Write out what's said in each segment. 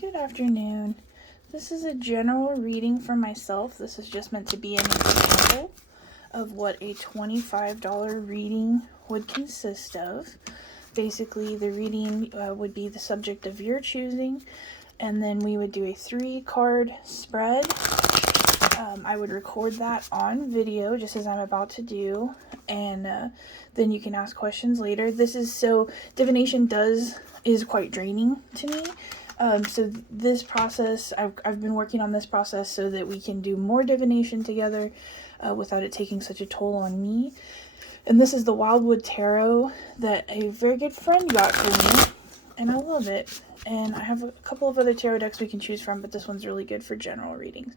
Good afternoon. This is a general reading for myself. This is just meant to be an example of what a $25 reading would consist of. Basically, the reading would be the subject of your choosing, and then we would do a 3-card spread. I would record that on video just as I'm about to do, and then you can ask questions later. Divination is quite draining to me. So this process, I've been working on this process so that we can do more divination together without it taking such a toll on me. And this is the Wildwood Tarot that a very good friend got for me, and I love it. And I have a couple of other tarot decks we can choose from, but this one's really good for general readings.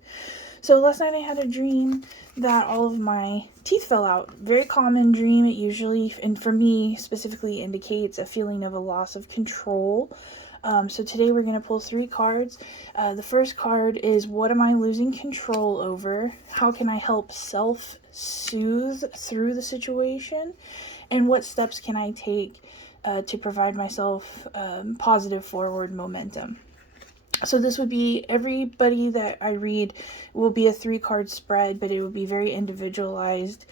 So last night I had a dream that all of my teeth fell out. Very common dream. It usually, and for me specifically, indicates a feeling of a loss of control. So today we're going to pull 3 cards. The first card is, what am I losing control over? How can I help self-soothe through the situation? And what steps can I take to provide myself positive forward momentum? So this would be, everybody that I read will be a 3-card spread, but it would be very individualized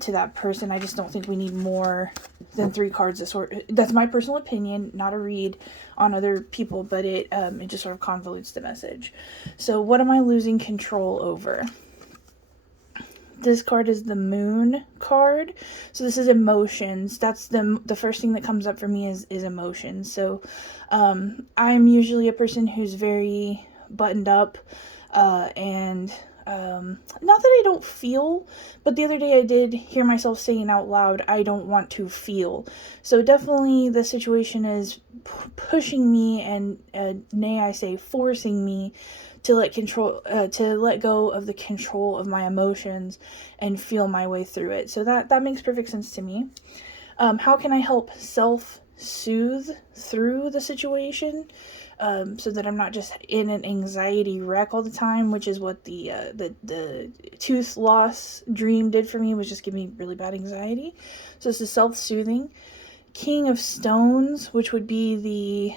to that person. I just don't think we need more than 3 cards to sort. That's my personal opinion, not a read on other people, but it just sort of convolutes the message. So what am I losing control over? This card is the Moon card. So this is emotions. That's the first thing that comes up for me is emotions. So I'm usually a person who's very buttoned up and not that I don't feel, but the other day I did hear myself saying out loud, I don't want to feel. So definitely the situation is pushing me and nay I say forcing me to let go of the control of my emotions and feel my way through it. So that makes perfect sense to me. How can I help self-soothe through the situation so that I'm not just in an anxiety wreck all the time, which is what the tooth loss dream did for me, was just give me really bad anxiety. So this is self-soothing. King of Stones, which would be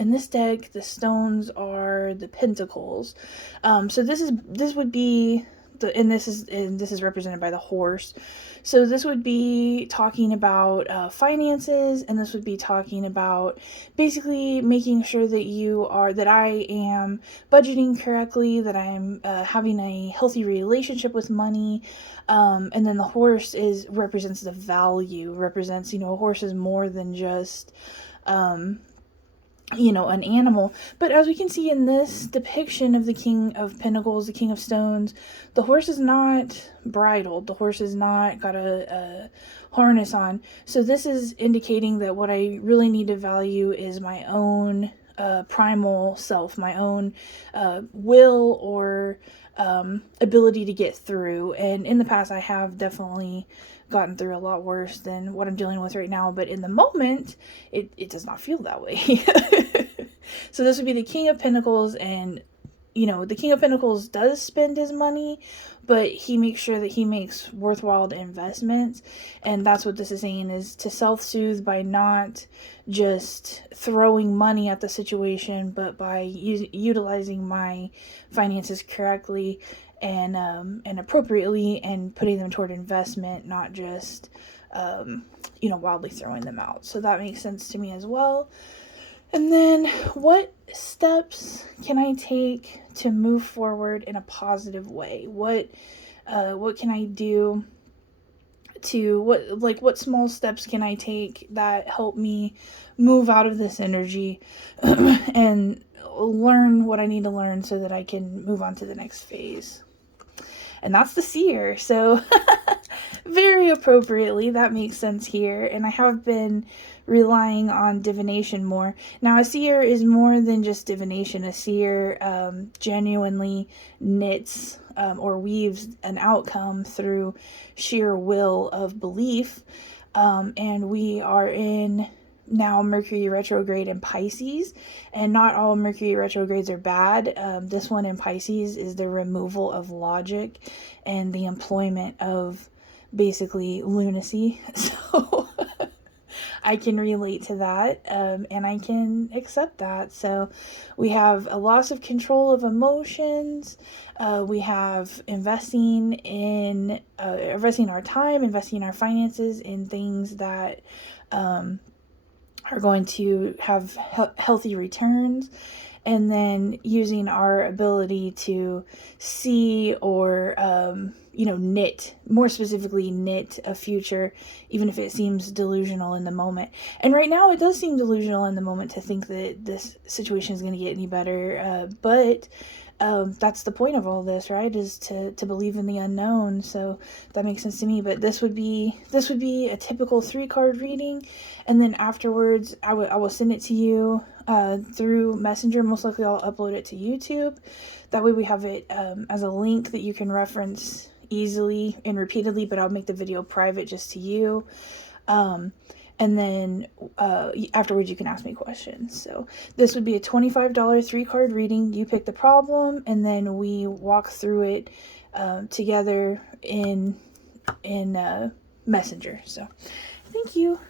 in this deck, the stones are the pentacles. So this would be and this is represented by the horse. So this would be talking about finances, and this would be talking about basically making sure that I am budgeting correctly, that I am having a healthy relationship with money. And then the horse represents the value, represents, a horse is more than just an animal. But as we can see in this depiction of the King of Pentacles, the King of Stones, the horse is not bridled. The horse has not got a harness on. So this is indicating that what I really need to value is my own primal self, my own will or ability to get through. And in the past, I have definitely gotten through a lot worse than what I'm dealing with right now, but in the moment it does not feel that way. So this would be the King of Pentacles, and the King of Pentacles does spend his money, but he makes sure that he makes worthwhile investments. And that's what this is saying, is to self-soothe by not just throwing money at the situation, but by utilizing my finances correctly and appropriately, and putting them toward investment, not just wildly throwing them out. So that makes sense to me as well. And then, what steps can I take to move forward in a positive way? What can I do to what small steps can I take that help me move out of this energy and learn what I need to learn so that I can move on to the next phase? And that's the Seer. So very appropriately, that makes sense here. And I have been relying on divination more. Now, a seer is more than just divination. A seer genuinely knits or weaves an outcome through sheer will of belief. And we are in now Mercury retrograde in Pisces, and not all Mercury retrogrades are bad. This one in Pisces is the removal of logic and the employment of basically lunacy. So I can relate to that, and I can accept that. So we have a loss of control of emotions. We have investing our time, investing our finances in things that are going to have healthy returns, and then using our ability to see or knit, more specifically knit a future, even if it seems delusional in the moment. And right now it does seem delusional in the moment to think that this situation is going to get any better, but that's the point of all this, right? Is to believe in the unknown. So that makes sense to me. But this would be a typical 3-card reading, and then afterwards I will send it to you through Messenger. Most likely I'll upload it to YouTube. That way we have it as a link that you can reference easily and repeatedly. But I'll make the video private just to you. And then afterwards you can ask me questions. So this would be a $25 3-card reading. You pick the problem, and then we walk through it together in Messenger. So thank you.